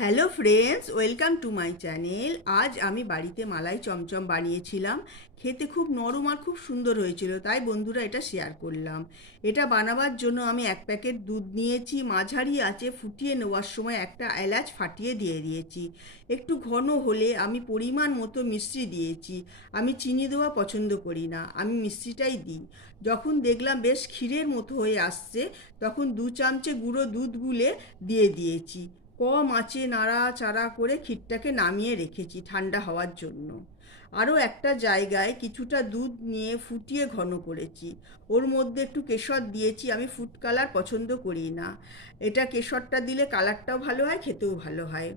Hello friends, welcome to my channel. আজ আমি বাড়িতে মালাই চমচম বানিয়েছিলাম। খেতে খুব নরম আর খুব সুন্দর হয়েছিল, তাই বন্ধুরা এটা শেয়ার করলাম। এটা বানাবার জন্য আমি 1 প্যাকেট দুধ নিয়েছি। মাঝারি আঁচে ফুটিয়ে নেওয়ার সময় একটা এলাচ ফাটিয়ে দিয়ে দিয়েছি। একটু ঘন হলে আমি পরিমাণ মতো মিষ্টি দিয়েছি। আমি চিনি দেওয়া পছন্দ করি না, আমি মিষ্টিটাই দিই। যখন দেখলাম বেশ ক্ষীরের মতো হয়ে আসছে, তখন 2 চামচে গুঁড়ো দুধ গুলে দিয়ে দিয়েছি। কম আঁচে নাড়াচাড়া করে ক্ষীরটাকে নামিয়ে রেখেছি ঠান্ডা হওয়ার জন্য। আরও একটা জায়গায় কিছুটা দুধ নিয়ে ফুটিয়ে ঘন করেছি। ওর মধ্যে একটু কেশর দিয়েছি, আমি ফুড কালার পছন্দ করি না। এটা কেশরটা দিলে কালারটাও ভালো হয়, খেতেও ভালো হয়।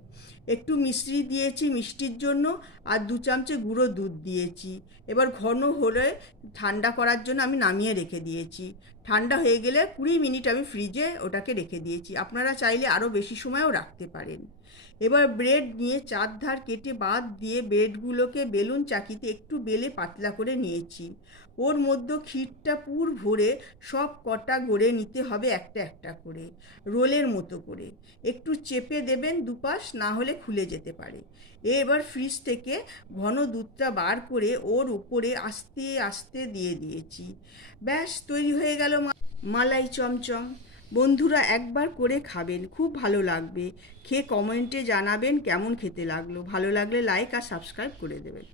একটু মিশ্রি দিয়েছি মিষ্টির জন্য, আর 2 চামচে গুঁড়ো দুধ দিয়েছি। এবার ঘন হলে ঠান্ডা করার জন্য আমি নামিয়ে রেখে দিয়েছি। ঠান্ডা হয়ে গেলে 20 মিনিট আমি ফ্রিজে ওটাকে রেখে দিয়েছি। আপনারা চাইলে আরও বেশি সময়ও রাখতে পারেন। এবার ব্রেড নিয়ে চারধার কেটে বাদ দিয়ে ব্রেডগুলোকে বেলুন চাকিতে একটু বেলে পাতলা করে নিয়েছি। ওর মধ্যে ক্ষীরটা পুর ভরে সব কটা গড়ে নিতে হবে একটা একটা করে, রোলের মতো করে। একটু চেপে দেবেন দুপাশ, না হলে খুলে যেতে পারে। এবার ফ্রিজ থেকে ঘন দুধটা বার করে ওর উপরে আস্তে আস্তে দিয়ে দিয়েছি। ব্যাস তৈরি হয়ে গেল মালাই চমচম। বন্ধুরা একবার করে খাবেন, খুব ভালো লাগবে। খেয়ে কমেন্টে জানাবেন কেমন খেতে লাগলো। ভালো লাগলে লাইক আর সাবস্ক্রাইব করে দেবেন।